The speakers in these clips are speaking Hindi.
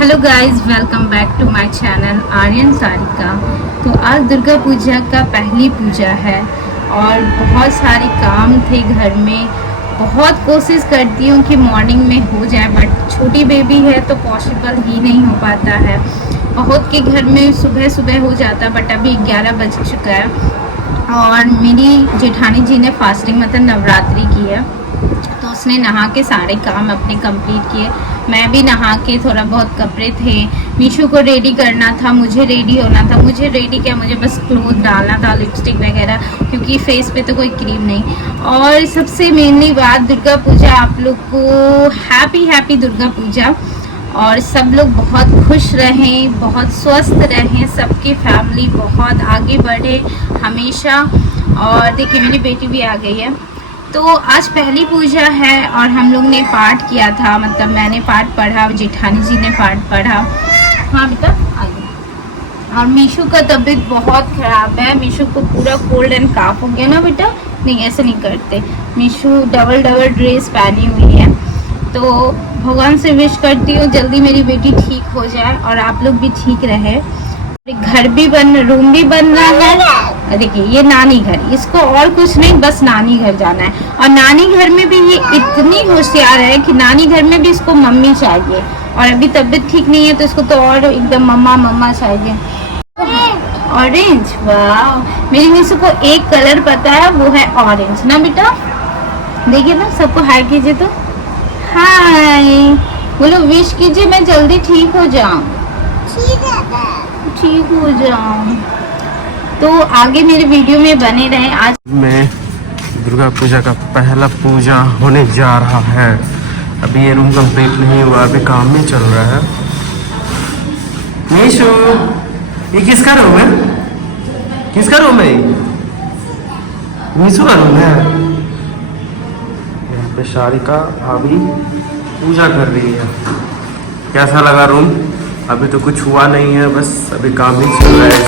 Hello guys, welcome back to my channel Aryan Sarika. तो आज दुर्गा पूजा का पहली पूजा है और बहुत सारे काम थे घर में। बहुत कोशिश करती हूँ कि मॉर्निंग में हो जाए, बट छोटी बेबी है तो पॉसिबल ही नहीं हो पाता है। बहुत के घर में सुबह सुबह हो जाता, बट अभी 11 बज चुका है और मेरी जेठानी जी ने फास्टिंग मतलब नवरात्रि की है, तो उसने नहा के सारे काम अपने कंप्लीट किए। मैं भी नहा के, थोड़ा बहुत कपड़े थे, मीशू को रेडी करना था, मुझे रेडी होना था। मुझे रेडी क्या, मुझे बस क्लोथ डालना था, लिपस्टिक वगैरह, क्योंकि फेस पे तो कोई क्रीम नहीं। और सबसे मेनली बात, दुर्गा पूजा आप लोग को हैप्पी दुर्गा पूजा। और सब लोग बहुत खुश रहें, बहुत स्वस्थ रहें, सबकी फैमिली बहुत आगे बढ़े हमेशा। और देखिए मेरी बेटी भी आ गई है। तो आज पहली पूजा है और हम लोग ने पाठ किया था, मतलब मैंने पाठ पढ़ा, जेठानी जी ने पाठ पढ़ा। हाँ बेटा आगे। और मीशू का तबीयत बहुत ख़राब है, मीशू को पूरा कोल्ड एंड काफ हो गया ना बेटा। नहीं ऐसे नहीं करते, मीशू डबल ड्रेस पहनी हुई है। तो भगवान से विश करती हूँ जल्दी मेरी बेटी ठीक हो जाए और आप लोग भी ठीक रहे। घर भी रूम भी बन रहा है। देखिए ये नानी घर, इसको और कुछ नहीं, बस नानी घर जाना है। और नानी घर में भी ये इतनी होशियार है कि नानी घर में भी इसको मम्मी चाहिए, और अभी तबीयत ठीक नहीं है तो इसको तो और एकदम मम्मा चाहिए। ऑरेंज, वाह। मेरी मिस को एक कलर पता है, वो है ऑरेंज ना बेटा। देखिए ना, सबको हाय कीजिए तो हाय बोलो, विश कीजिए मैं जल्दी ठीक हो जाऊं, ठीक हो जाऊं। तो आगे मेरे वीडियो में बने रहें। आज में दुर्गा पूजा का पहला पूजा होने जा रहा है। अभी ये रूम कंप्लीट नहीं हुआ, अभी काम में चल रहा है। मीशू, ये किसका रूम है? किसका रूम है? मीशू का रूम है। यहाँ पे सारिका भाभी पूजा कर रही है। कैसा लगा रूम? अभी तो कुछ हुआ नहीं है, बस अभी काम ही चल रहा है।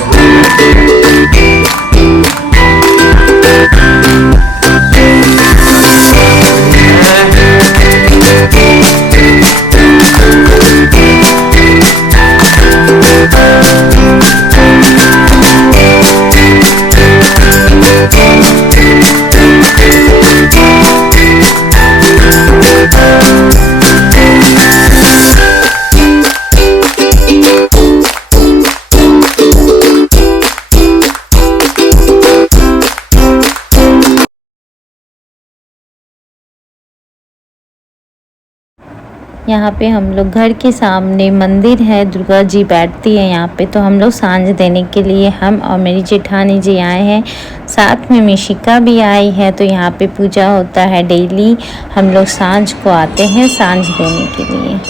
यहाँ पे हम लोग घर के सामने मंदिर है, दुर्गा जी बैठती है यहाँ पे। तो हम लोग सांझ देने के लिए हम और मेरी जेठानी जी आए हैं, साथ में मिशिका भी आई है। तो यहाँ पे पूजा होता है डेली, हम लोग सांझ को आते हैं सांझ देने के लिए।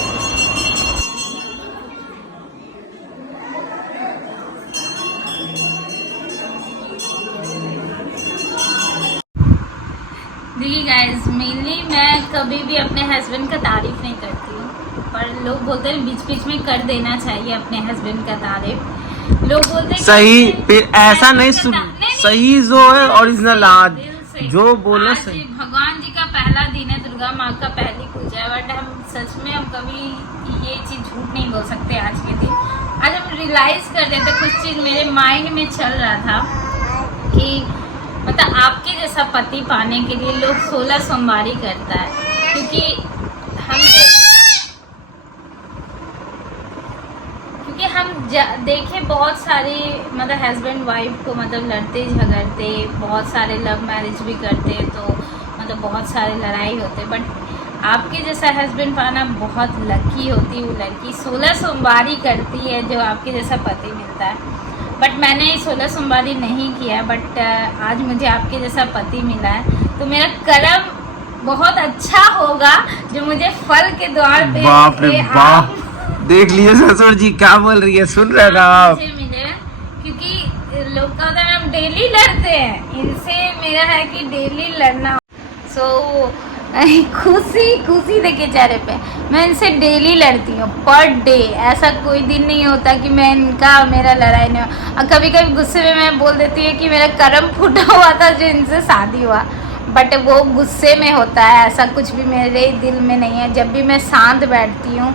देखिए गाइस, मेनली मैं कभी भी अपने हस्बैंड का तारीफ नहीं करती हूँ, पर लोग बोलते हैं बीच बीच में कर देना चाहिए अपने हस्बैंड का तारीफ। लोग बोलते हैं सही पे ऐसा नहीं सुन, सही जो है ओरिजिनल, आज जो बोलो सही। भगवान जी का पहला दिन है, दुर्गा माँ का पहली पूजा है, बट हम सच में हम कभी ये चीज झूठ नहीं बोल सकते। आज के दिन आज हम रियलाइज कर रहे थे, कुछ चीज मेरे माइंड में चल रहा था कि मतलब आपके जैसा पति पाने के लिए लोग 16 सोमवारी करता है, क्योंकि हम देखे बहुत सारे मतलब हस्बैंड वाइफ को मतलब लड़ते झगड़ते, बहुत सारे लव मैरिज भी करते, तो मतलब बहुत सारे लड़ाई होते, बट आपके जैसा हस्बैंड पाना बहुत लकी होती है वो लड़की। 16 सोमवारी करती है जो आपके जैसा पति मिलता है। बट मैंने 16 सोमवारी नहीं किया, बट आज मुझे आपके जैसा पति मिला है, तो मेरा कर्म बहुत अच्छा होगा जो मुझे फल के द्वार पे बाप रे बाप, देख लिए ससुर जी क्या बोल रही है, सुन रहे ना आप? मिले, क्योंकि लोग का होता है हम डेली लड़ते हैं, इनसे मेरा है कि डेली लड़ना। सो खुशी देखिए चेहरे पे, मैं इनसे डेली लड़ती हूँ, पर डे। ऐसा कोई दिन नहीं होता कि मैं इनका मेरा लड़ाई नहीं हो। और कभी कभी गुस्से में मैं बोल देती हूँ कि मेरा कर्म फूटा हुआ था जो इनसे शादी हुआ, बट वो गुस्से में होता है, ऐसा कुछ भी मेरे दिल में नहीं है। जब भी मैं शांत बैठती हूँ,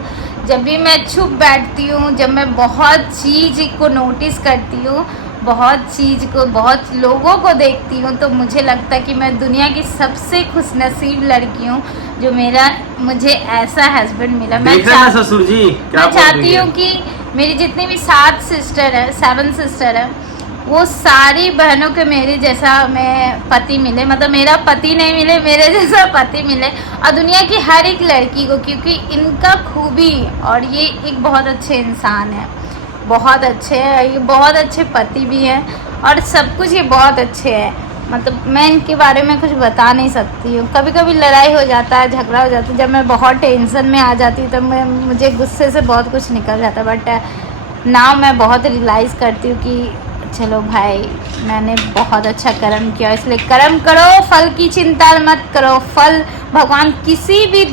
जब भी मैं चुप बैठती हूँ, जब मैं बहुत चीज़ को नोटिस करती हूँ, बहुत चीज़ को, बहुत लोगों को देखती हूँ, तो मुझे लगता है कि मैं दुनिया की सबसे खुशनसीब लड़की हूँ जो मुझे ऐसा हस्बैंड मिला। मैं ससुर जी क्या चाहती हूँ कि मेरी जितनी भी 7 सिस्टर है वो सारी बहनों के मेरे जैसा मैं पति मिले, मतलब मेरा पति नहीं मिले, मेरे जैसा पति मिले, और दुनिया की हर एक लड़की को, क्योंकि इनका खूबी, और ये एक बहुत अच्छे इंसान है, बहुत अच्छे हैं, ये बहुत अच्छे पति भी हैं, और सब कुछ ये बहुत अच्छे हैं। मतलब मैं इनके बारे में कुछ बता नहीं सकती हूँ। कभी कभी लड़ाई हो जाता है, झगड़ा हो जाता है, जब मैं बहुत टेंशन में आ जाती हूँ तो मुझे गुस्से से बहुत कुछ निकल जाता है। बट नाउ मैं बहुत रियलाइज़ करती हूँ कि चलो भाई, मैंने बहुत अच्छा कर्म किया, इसलिए कर्म करो, फल की चिंता मत करो। फल भगवान किसी भी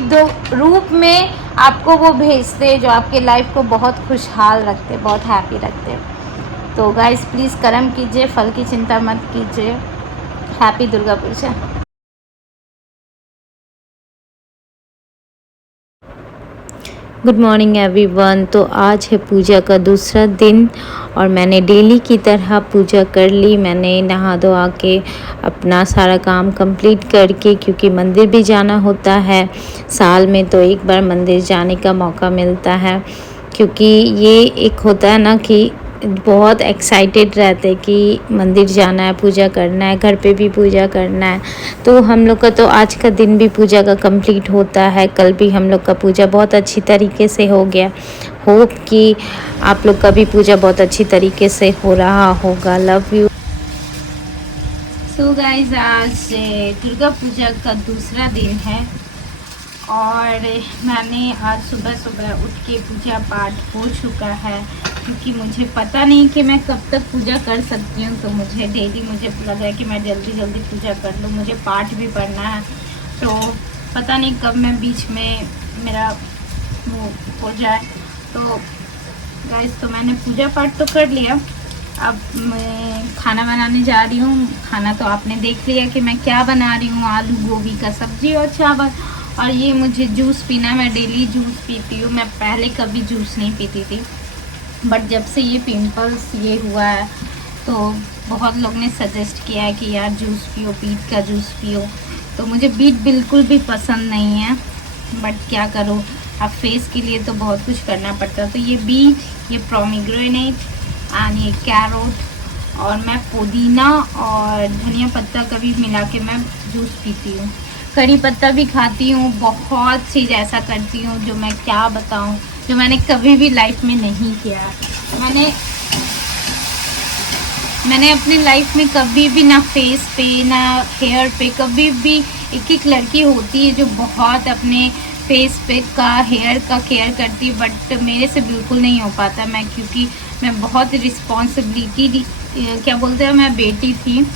रूप में आपको वो भेजते जो आपके लाइफ को बहुत खुशहाल रखते, बहुत हैप्पी रखते। तो गाइस प्लीज़ कर्म कीजिए, फल की चिंता मत कीजिए। Happy Durga Puja. Good morning everyone. तो आज है पूजा का दूसरा दिन और मैंने डेली की तरह पूजा कर ली। मैंने नहा धोआ के अपना सारा काम कंप्लीट करके, क्योंकि मंदिर भी जाना होता है, साल में तो एक बार मंदिर जाने का मौका मिलता है। क्योंकि ये एक होता है ना कि बहुत एक्साइटेड रहते कि मंदिर जाना है, पूजा करना है, घर पे भी पूजा करना है। तो हम लोग का तो आज का दिन भी पूजा का कंप्लीट होता है। कल भी हम लोग का पूजा बहुत अच्छी तरीके से हो गया। होप कि आप लोग का भी पूजा बहुत अच्छी तरीके से हो रहा होगा। Love you. सो गाइज, आज दुर्गा पूजा का दूसरा दिन है और मैंने आज सुबह सुबह उठ के पूजा पाठ हो चुका है, क्योंकि मुझे पता नहीं कि मैं कब तक पूजा कर सकती हूँ। तो मुझे लग रहा है कि मैं जल्दी जल्दी पूजा कर लूँ। मुझे पाठ भी पढ़ना है, तो पता नहीं कब मैं बीच में मेरा वो हो जाए। तो गाइस, तो मैंने पूजा पाठ तो कर लिया। अब मैं खाना बनाने जा रही हूँ। खाना तो आपने देख लिया कि मैं क्या बना रही हूँ, आलू गोभी का सब्जी और चावल। और ये मुझे जूस पीना है, मैं डेली जूस पीती हूँ। मैं पहले कभी जूस नहीं पीती थी, बट जब से ये पिंपल्स ये हुआ है तो बहुत लोग ने सजेस्ट किया है कि यार जूस पियो, बीट का जूस पियो। तो मुझे बीट बिल्कुल भी पसंद नहीं है, बट क्या करूँ, अब फेस के लिए तो बहुत कुछ करना पड़ता है। तो ये बीट, ये पोमीग्रेनेट एंड ये कैरोट, और मैं पुदीना और धनिया पत्ता कभी मिला के मैं जूस पीती हूँ। कड़ी पत्ता भी खाती हूँ। बहुत चीज़ ऐसा करती हूँ जो मैं क्या बताऊँ, जो मैंने कभी भी लाइफ में नहीं किया। मैंने अपने लाइफ में कभी भी ना फेस पे ना हेयर पे, कभी भी एक लड़की होती है जो बहुत अपने फेस पे का हेयर का केयर करती है, बट मेरे से बिल्कुल नहीं हो पाता। क्योंकि मैं बहुत रिस्पॉन्सिबिलिटी, क्या बोलते हैं, मैं बेटी थी।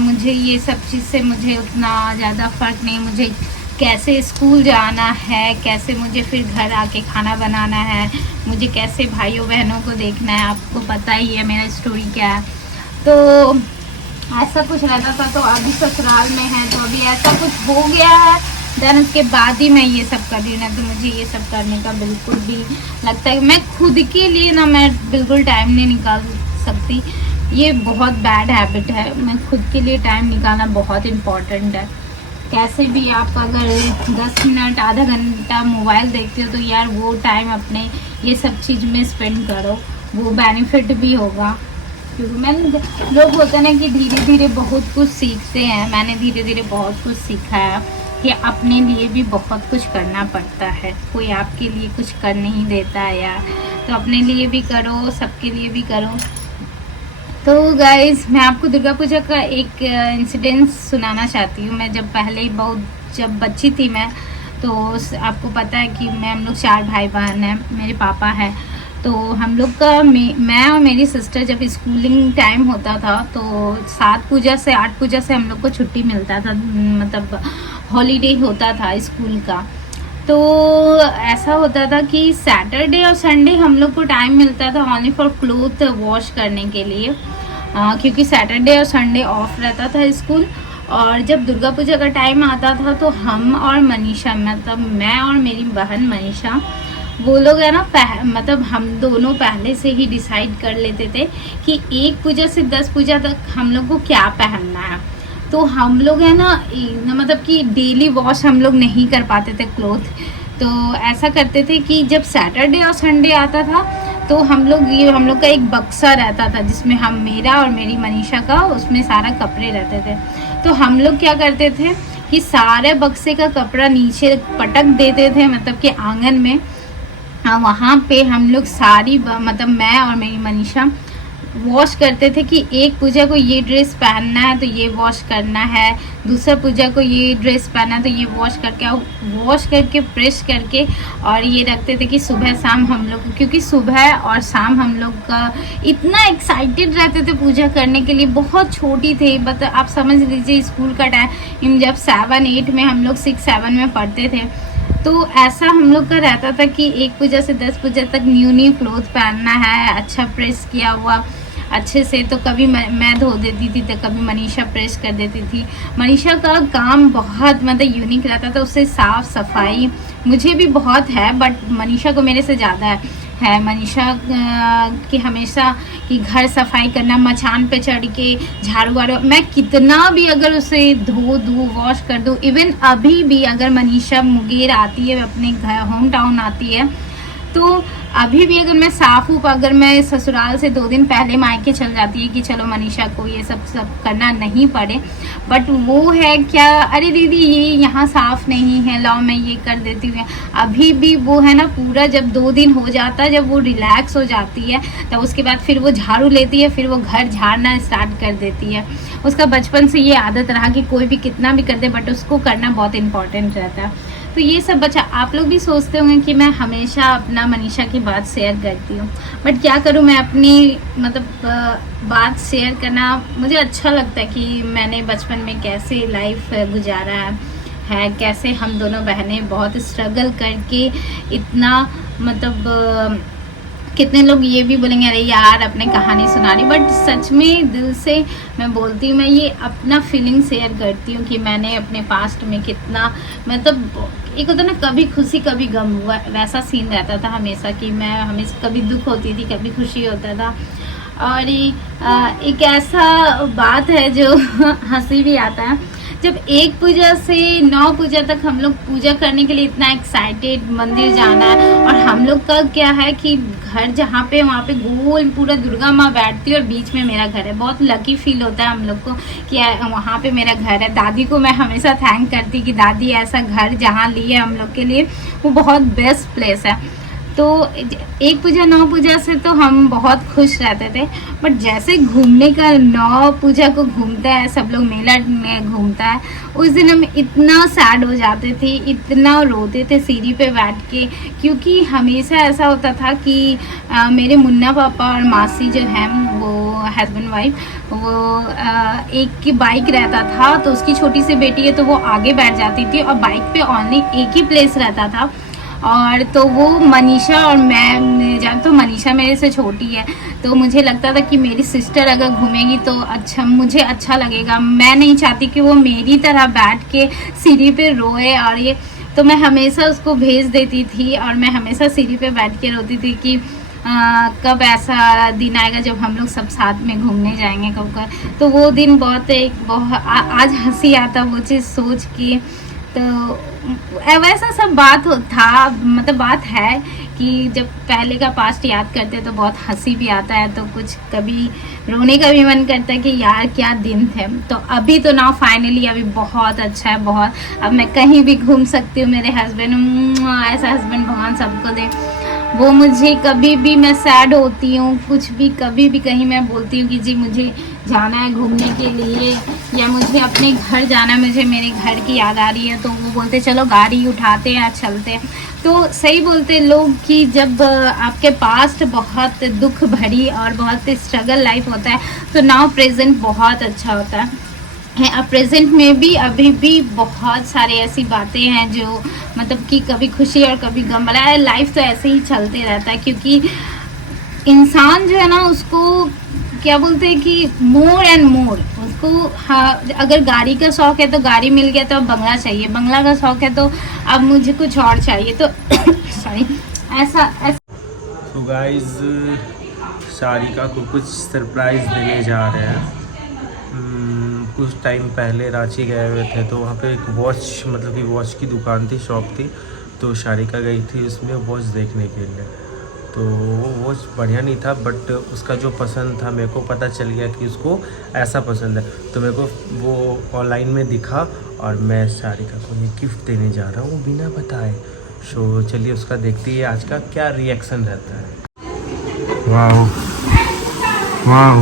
मुझे ये सब चीज़ से मुझे उतना ज़्यादा फ़र्क नहीं। मुझे कैसे स्कूल जाना है, कैसे मुझे फिर घर आके खाना बनाना है, मुझे कैसे भाइयों बहनों को देखना है, आपको पता ही है मेरा स्टोरी क्या है। तो ऐसा कुछ रहता था। तो अभी ससुराल में है तो अभी ऐसा कुछ हो गया है, देन उसके बाद ही मैं ये सब कर रही हूँ। ना तो मुझे ये सब करने का बिल्कुल भी लगता है, मैं खुद के लिए ना मैं बिल्कुल टाइम नहीं निकाल सकती। ये बहुत बैड हैबिट है। मैं खुद के लिए टाइम निकालना बहुत इम्पॉर्टेंट है। कैसे भी आप अगर 10 मिनट आधा घंटा मोबाइल देखते हो तो यार वो टाइम अपने ये सब चीज़ में स्पेंड करो, वो बेनिफिट भी होगा। क्योंकि लोग होते हैं ना कि धीरे धीरे बहुत कुछ सीखते हैं। मैंने धीरे धीरे बहुत कुछ सीखा है कि अपने लिए भी बहुत कुछ करना पड़ता है। कोई आपके लिए कुछ कर नहीं देता है यार, तो अपने लिए भी करो, सबके लिए भी करो। तो गाइज़, मैं आपको दुर्गा पूजा का एक इंसिडेंट सुनाना चाहती हूँ। मैं जब बच्ची थी मैं, तो आपको पता है कि हम लोग 4 भाई बहन हैं, मेरे पापा हैं। तो हम लोग का मैं और मेरी सिस्टर जब स्कूलिंग टाइम होता था तो 7 पूजा से 8 पूजा से हम लोग को छुट्टी मिलता था, मतलब हॉलीडे होता था स्कूल का। तो ऐसा होता था कि सैटरडे और संडे हम लोग को टाइम मिलता था ओनली फॉर क्लोथ वॉश करने के लिए, क्योंकि सैटरडे और संडे ऑफ रहता था स्कूल। और जब दुर्गा पूजा का टाइम आता था तो हम और मनीषा, मतलब मैं और मेरी बहन मनीषा, वो लोग है ना मतलब हम दोनों पहले से ही डिसाइड कर लेते थे कि 1 पूजा से 10 पूजा तक हम लोग को क्या पहनना है। तो हम लोग है ना मतलब कि डेली वॉश हम लोग नहीं कर पाते थे क्लोथ। तो ऐसा करते थे कि जब सैटरडे और संडे आता था तो हम लोग का एक बक्सा रहता था जिसमें हम मेरा और मेरी मनीषा का उसमें सारा कपड़े रहते थे। तो हम लोग क्या करते थे कि सारे बक्से का कपड़ा नीचे पटक देते थे, मतलब कि आंगन में। वहाँ पे हम लोग सारी मतलब मैं और मेरी मनीषा वॉश करते थे कि एक पूजा को ये ड्रेस पहनना है तो ये वॉश करना है, दूसरा पूजा को ये ड्रेस पहनना है तो ये वॉश करके प्रेस करके और ये रखते थे कि सुबह शाम हम लोग, क्योंकि सुबह और शाम हम लोग का इतना एक्साइटेड रहते थे पूजा करने के लिए। बहुत छोटी थे, बट आप समझ लीजिए स्कूल का टाइम जब 7-8 में हम लोग 6-7 में पढ़ते थे, तो ऐसा हम लोग का रहता था कि 1 पूजा से 10 पूजा तक न्यू क्लोथ पहनना है, अच्छा प्रेस किया हुआ अच्छे से। तो कभी मैं धो देती थी तो कभी मनीषा प्रेस कर देती थी। मनीषा का काम बहुत मतलब यूनिक रहता था, उससे साफ सफाई मुझे भी बहुत है बट मनीषा को मेरे से ज़्यादा है। मनीषा की हमेशा कि घर सफाई करना, मचान पे चढ़ के झाड़ू वाड़ू, मैं कितना भी अगर उसे धो दूँ वॉश कर दूँ, इवन अभी भी अगर मनीषा मुंगेर आती है, अपने घर होम टाउन आती है, तो अभी भी अगर मैं साफ हूँ, अगर मैं ससुराल से 2 दिन पहले मायके चल जाती है कि चलो मनीषा को ये सब करना नहीं पड़े, बट वो है क्या, अरे दीदी ये यहाँ साफ नहीं है, लाओ मैं ये कर देती हूँ। अभी भी वो है ना पूरा जब 2 दिन हो जाता है, जब वो रिलैक्स हो जाती है, तब उसके बाद फिर वो झाड़ू लेती है, फिर वो घर झाड़ना स्टार्ट कर देती है। उसका बचपन से ये आदत रहा कि कोई भी कितना भी कर दे बट उसको करना बहुत इम्पोर्टेंट रहता है। तो ये सब बच्चा आप लोग भी सोचते होंगे कि मैं हमेशा अपना मनीषा की बात शेयर करती हूँ, बट क्या करूँ, मैं अपनी मतलब बात शेयर करना मुझे अच्छा लगता है कि मैंने बचपन में कैसे लाइफ गुजारा है, कैसे हम दोनों बहनें बहुत स्ट्रगल करके इतना मतलब कितने लोग ये भी बोलेंगे अरे यार अपने कहानी सुना रही, बट सच में दिल से मैं बोलती हूँ, मैं ये अपना फीलिंग शेयर करती हूँ कि मैंने अपने पास्ट में कितना मतलब एक होता ना कभी खुशी कभी गम हुआ, वैसा सीन रहता था हमेशा कि मैं हमेशा कभी दुख होती थी कभी खुशी होता था। और एक ऐसा बात है जो हंसी भी आता है, जब 1 पूजा से 9 पूजा तक हम लोग पूजा करने के लिए इतना एक्साइटेड मंदिर जाना है, और हम लोग का क्या है कि घर जहाँ पे वहाँ पे गोल पूरा दुर्गा माँ बैठती है और बीच में मेरा घर है। बहुत लकी फील होता है हम लोग को कि वहाँ पे मेरा घर है। दादी को मैं हमेशा थैंक करती कि दादी ऐसा घर जहाँ लिए हम लोग के लिए वो बहुत बेस्ट प्लेस है। तो 1 पूजा 9 पूजा से तो हम बहुत खुश रहते थे, बट जैसे घूमने का 9 पूजा को घूमता है सब लोग, मेला में घूमता है, उस दिन हम इतना सैड हो जाते थे, इतना रोते थे सीढ़ी पे बैठ के, क्योंकि हमेशा ऐसा होता था कि मेरे मुन्ना पापा और मासी जो हैं वो हस्बैंड वाइफ, वो एक की बाइक रहता था, तो उसकी छोटी सी बेटी है तो वो आगे बैठ जाती थी और बाइक पे ओनली एक ही प्लेस रहता था। और तो वो मनीषा और मैं जब तो मनीषा मेरे से छोटी है, तो मुझे लगता था कि मेरी सिस्टर अगर घूमेगी तो अच्छा, मुझे अच्छा लगेगा। मैं नहीं चाहती कि वो मेरी तरह बैठ के सीढ़ी पे रोए, और ये तो मैं हमेशा उसको भेज देती थी और मैं हमेशा सीढ़ी पे बैठ के रोती थी कि कब ऐसा दिन आएगा जब हम लोग सब साथ में घूमने जाएंगे कब। तो वो दिन बहुत आज हंसी आता वो चीज़ सोच के। तो वैसा सब बात था, मतलब बात है कि जब पहले का पास्ट याद करते तो बहुत हंसी भी आता है, तो कुछ कभी रोने का भी मन करता है कि यार क्या दिन थे। तो अभी तो ना फाइनली अभी बहुत अच्छा है, बहुत अब मैं कहीं भी घूम सकती हूँ। मेरे हस्बैंड, ऐसा हस्बैंड भगवान सबको दे, वो मुझे कभी भी मैं सैड होती हूँ कुछ भी, कभी भी कहीं मैं बोलती हूँ कि जी मुझे जाना है घूमने के लिए या मुझे अपने घर जाना है, मुझे मेरे घर की याद आ रही है, तो वो बोलते चलो गाड़ी उठाते हैं चलते हैं। तो सही बोलते लोग कि जब आपके पास्ट बहुत दुख भरी और बहुत स्ट्रगल लाइफ होता है तो नाउ प्रेजेंट बहुत अच्छा होता है। अब प्रेजेंट में भी अभी भी बहुत सारे ऐसी बातें हैं जो मतलब कि कभी खुशी और कभी गम वाला है। लाइफ तो ऐसे ही चलते रहता है, क्योंकि इंसान जो है ना उसको क्या बोलते हैं कि मोर एंड मोर उसको, हाँ अगर गाड़ी का शौक है तो गाड़ी मिल गया तो अब बंगला चाहिए, बंगला का शौक है तो अब मुझे कुछ और चाहिए। तो सॉरी ऐसा तो गाइस सारिका को कुछ सरप्राइज़ देने जा रहे हैं। कुछ टाइम पहले रांची गए हुए थे तो वहाँ पे एक वॉच मतलब कि वॉच की दुकान थी, शॉप थी, तो सारिका गई थी उसमें वॉच देखने के लिए। तो वो वॉच बढ़िया नहीं था, बट उसका जो पसंद था मेरे को पता चल गया कि उसको ऐसा पसंद है, तो मेरे को वो ऑनलाइन में दिखा और मैं सारिका को ये गिफ्ट देने जा रहा हूँ बिना बताए। सो चलिए उसका देखते हैं आज का क्या रिएक्शन रहता है। वाह वाह,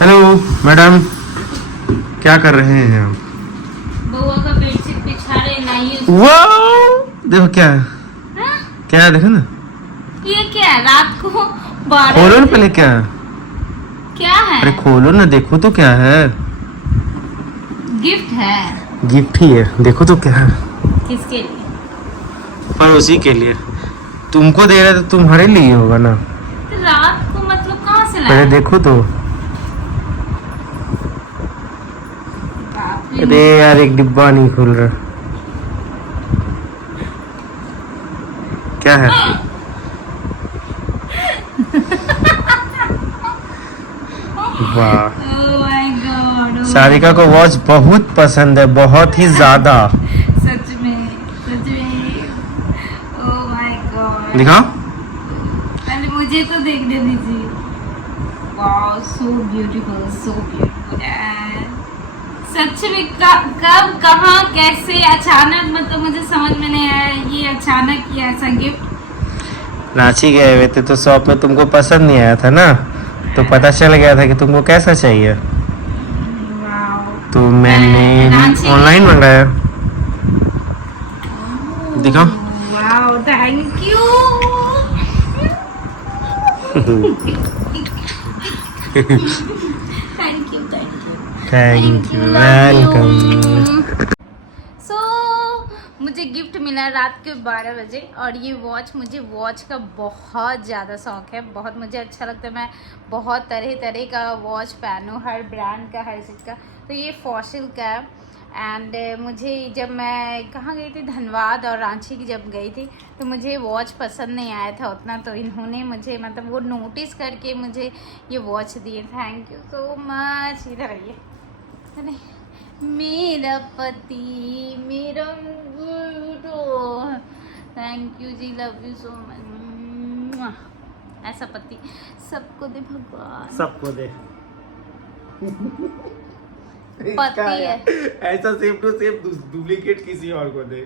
हेलो मैडम, क्या कर रहे हैं आप? बउआ का बेडशीट बिछा रहे नहीं वाह देखो क्या है, क्या है देखो ना, ये क्या है? रात को 12 खोलो ना पहले, क्या है? क्या है? अरे खोलो ना, देखो तो क्या है। गिफ्ट है। गिफ्ट ही है, देखो तो क्या है। किसके लिए? पड़ोसी के लिए। तुमको दे रहा तो तुम्हारे लिए होगा ना। तो रात को मतलब कहाँ से पहले लाया? देखो तो। बाप रे। अरे यार एक डिब्बा नहीं खुल रहा, क्या है? वाह, Oh my God, oh Sarika को वॉच बहुत पसंद है, बहुत ही ज्यादा। सच में सच में। Oh my God। दिखाओ। पहले मुझे तो देखने दीजिए। Wow, so beautiful, so beautiful यार। सच में कब कहाँ कैसे अचानक, मतलब मुझे समझ में नहीं आया ये अचानक ये ऐसा गिफ्ट। रांची गए हुए थे तो शॉप में तुमको पसंद नहीं आया था ना, तो पता चल गया था कि तुमको कैसा चाहिए, Wow। तो मैंने रांची ऑनलाइन मंगाया। दिखाओ। Wow, thank you। Thank you thank you, welcome. So मुझे गिफ्ट मिला रात के 12 बजे, और ये वॉच, मुझे वॉच का बहुत ज़्यादा शौक है, बहुत मुझे अच्छा लगता है। मैं बहुत तरह तरह का वॉच पहनूँ, हर ब्रांड का, हर चीज़ का। तो ये फॉसिल का है। एंड मुझे जब मैं कहाँ गई थी, धनबाद और रांची की जब गई थी, तो मुझे वॉच पसंद नहीं आया था उतना, तो इन्होंने मुझे मतलब वो नोटिस करके मुझे ये वॉच दिए। Thank you so much. इधर आइए। अरे मेरा पति, मेरा थैंक यू जी, लव यू सो मच। ऐसा पति सबको दे भगवान, सबको दे। पति है। ऐसा सेम टू सेम डुप्लीकेट किसी और को दे।